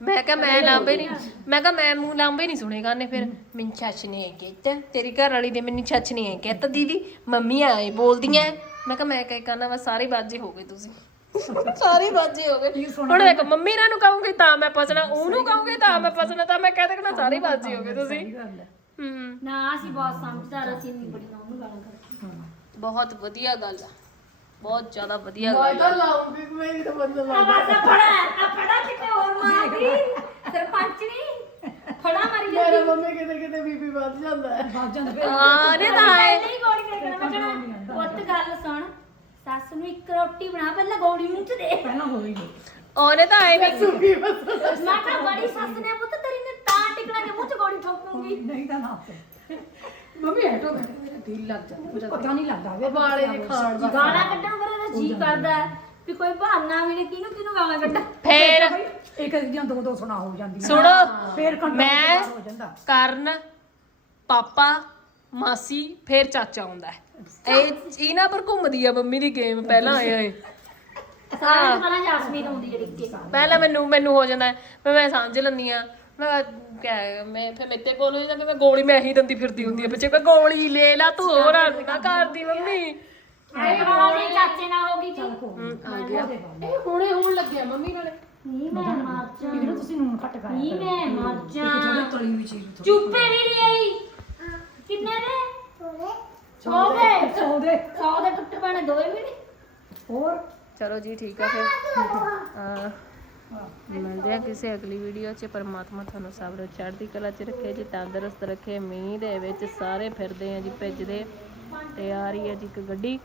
ਮੈਂ ਕਿਹਾ ਮੈਂ ਲਾਂਬੇ ਨਹੀਂ ਮੈਂ ਕਿਹਾ ਮੈਂ ਮੂੰਹ ਲਾਂਬੇ ਨਹੀਂ ਸੁਣੇਗਾ ਨੇ ਫਿਰ ਮੈਨੂੰ ਛੱਛ ਨਹੀਂ ਹੈ ਕਿਤੇ ਤੇਰੀ ਘਰ ਵਾਲੀ ਦੇ ਮੈਨੂੰ ਛੱਛ ਨਹੀਂ ਹੈ ਕਹਿੰਦਾ ਦੀਦੀ ਮੰਮੀ ਆਏ ਬੋਲਦੀਆਂ। ਮੈਂ ਕਿਹਾ ਮੈਂ ਕਹਿ ਕਰਨਾ ਵਾ ਸਾਰੇ ਬਾਜੇ ਹੋ ਗਏ ਤੁਸੀਂ। ਸਾਰੇ ਬਾਜੇ ਹੋ ਗਏ। ਹੁਣ ਦੇਖ ਮੰਮੀ ਇਹਨਾਂ ਨੂੰ ਕਹੂੰਗੀ ਤਾਂ ਮੈਂ ਪਸਣਾ ਉਹਨੂੰ ਕਹੂੰਗੀ ਤਾਂ ਮੈਂ ਪਸਣਾ ਤਾਂ ਮੈਂ ਕਹਿ ਦੇਣਾ ਸਾਰੇ ਬਾਜੇ ਹੋ ਗਏ ਤੁਸੀਂ। ਹੂੰ। ਨਾ ਅਸੀਂ ਬਹੁਤ ਸਮਝਦਾਰ ਅਸੀਂ ਨਹੀਂ ਬੜੀ ਨੂੰ ਗਾਲਾਂ ਕਰਦੇ ਬਹੁਤ ਵਧੀਆ ਗੱਲ ਆ। ਬਹੁਤ ਜ਼ਿਆਦਾ ਵਧੀਆ ਮੈਂ ਤਾਂ ਲਾਉਂਗੀ ਮੇਰੀ ਤਾਂ ਬੰਦ ਲਾ ਆ ਬਸ ਆ ਫੜਾ ਆ ਫੜਾ ਕਿਤੇ ਹੋਰ ਮਾਰਦੀ ਸਰਪੰਚਣੀ ਫੜਾ ਮਾਰੀ ਜਾਂਦੀ। ਮੇਰੇ ਮੰਮੀ ਕਿਤੇ ਕਿਤੇ ਬੀਬੀ ਵੱਧ ਜਾਂਦਾ ਹੈ। ਬਾਜ ਜਾਂਦੇ ਫਿਰ। ਹਾਂ ਨੇ ਤਾਂ ਆਏ। ਪਹਿਲੇ ਹੀ ਗੋਲੀ ਦੇ ਕੇ ਮੈਂ ਕਹਣਾ ਪੁੱਤ ਗੱਲ ਸੁਣ। ਸੱਸ ਨੂੰ ਇੱਕ ਰੋਟੀ ਬਣਾ ਪਹਿਲਾਂ ਗੋਲੀ ਮੂੰਹ ਚ ਦੇ। ਪਹਿਲਾਂ ਹੋਈ ਉਹਨੇ ਤਾਂ ਆਏ ਨਹੀਂ। ਬਸ। ਮੈਂ ਕਿਹਾ ਬੜੀ ਸੱਸ ਨੇ ਪੁੱਤ ਤੇਰੀ ਨੇ ਤਾਂ ਟਿਕਣਾ ਕੇ ਮੂੰਹ ਚ ਗੋਲੀ ਠੋਕੂਗੀ? ਨਹੀਂ ਤਾਂ ਨਾ। <laughs> ਮੰਮੀ ਹਟੋ। ਮੇਰਾ ਦਿਲ ਲੱਗ ਜਾਂਦਾ। ਪਤਾ ਨਹੀਂ ਲੱਗਦਾ ਵੇ ਵਾਲੇ ਦੇ ਖਾਣ ਦਾ ਗਾਲਾਂ ਕੱਢਣ ਪਰ ਇਹਦਾ ਜੀ ਕਰਦਾ ਹੈ ਵੀ ਕੋਈ ਬਹਾਨਾ ਮਿਲੇ ਕਿਹਨੂੰ ਕਿਹਨੂੰ ਗਾਲਾਂ ਕੱਢਾਂ? ਫੇਰ ਇੱਕ ਦੀਆਂ ਦੋ ਦੋ ਸੁਣਾ ਹੋ ਜਾਂਦੀਆਂ। ਸੁਣੋ ਫੇਰ ਕੰਟਰੋਲ ਮੈਂ ਹੋ ਜਾਂਦਾ ਕਰਨ ਪਾਪਾ ਮਾਸੀ ਫੇਰ ਚਾਚਾ ਆਉਂਦਾ ਇਹ ਇਹਨਾਂ ਪਰ ਘੁੰਮਦੀ ਆ ਮੰਮੀ ਦੀ ਗੇਮ ਪਹਿਲਾਂ ਆਏ ਹੋਏ ਸਾਰਿਆਂ ਤੋਂ ਪਹਿਲਾਂ ਜਾਸਮੀਨ ਆਉਂਦੀ ਜਿਹੜੀ ਕਿ। ਪਹਿਲਾਂ ਮੈਨੂੰ ਮੈਨੂੰ ਹੋ ਜਾਂਦਾ ਮੈਂ ਸਮਝ ਲੈਂਦੀ ਆ ਮੈਂ ਕਿਆ ਮੈਂ ਫਿਰ ਮੇਤੇ ਕੋਲ ਹੋ ਜਾਂਦਾ ਕਿ ਮੈਂ ਗੋਲੀ ਮੈਂ ਹੀ ਦੰਦੀ ਫਿਰਦੀ ਹੁੰਦੀ ਆ ਪਿੱਛੇ ਕੋਈ ਗੋਲੀ ਲੈ ਲਾ ਤੂੰ ਹੋਰ ਨਾ ਕਰਦੀ ਮੰਮੀ। ਆਏ ਨਾਲ ਦੀ ਚਾਚੇ ਨਾਲ ਹੋ ਗਈ ਜੀ। ਹਮ, ਆ ਗਿਆ। ਇਹ ਹੁਣੇ ਹੋਣ ਲੱਗਿਆ ਮੰਮੀ ਨਾਲੇ। ਨਹੀਂ ਮੈਂ ਮਰ ਜਾ ਇਹਨੂੰ ਤੁਸੀਂ ਨੂਨ ਘੱਟ ਖਾਇਆ ਨਹੀਂ ਮੈਂ ਮਰ ਜਾ ਤਲੀ ਵੀ ਚੀਜ਼ ਚੁੱਪੇ ਨਹੀਂ ਲਈ ਆਈ। ਕਿੰਨੇ ਨੇ? ਸੌ ਦੇ। ਸੌ ਦੇ। ਸੌ ਦੇ। ਟੁੱਟ ਪੈਣੇ ਦੋਏ ਵੀ ਨਹੀਂ। ਹੋਰ? ਚਲੋ ਜੀ ਠੀਕ ਆ ਫਿਰ। ਆ ਮਿਲਦੇ ਆ ਕਿਸੇ ਅਗਲੀ ਵੀਡੀਓ 'ਚ। ਪਰਮਾਤਮਾ ਤੁਹਾਨੂੰ ਸਭ ਨੂੰ ਚੜ੍ਹਦੀ ਕਲਾ 'ਚ ਰੱਖੇ, ਜੀ ਤੰਦਰੁਸਤ ਰੱਖੇ। ਮੀਂਹ ਦੇ ਵਿੱਚ ਸਾਰੇ ਫਿਰਦੇ ਆ ਜੀ ਭਿੱਜਦੇ। ਤੇ ਆ ਰਹੀ ਹੈ ਜੀ ਇੱਕ ਗੱਡੀ।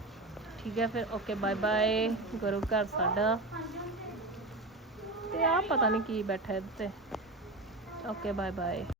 ਠੀਕ ਹੈ ਫਿਰ ਓਕੇ ਬਾਏ ਬਾਏ ਗੁਰੂ ਘਰ ਸਾਡਾ। ਤੇ ਆ ਪਤਾ ਨਹੀਂ ਕੀ ਬੈਠਾ ਇਹਦੇ ਤੇ ਓਕੇ ਬਾਏ ਬਾਏ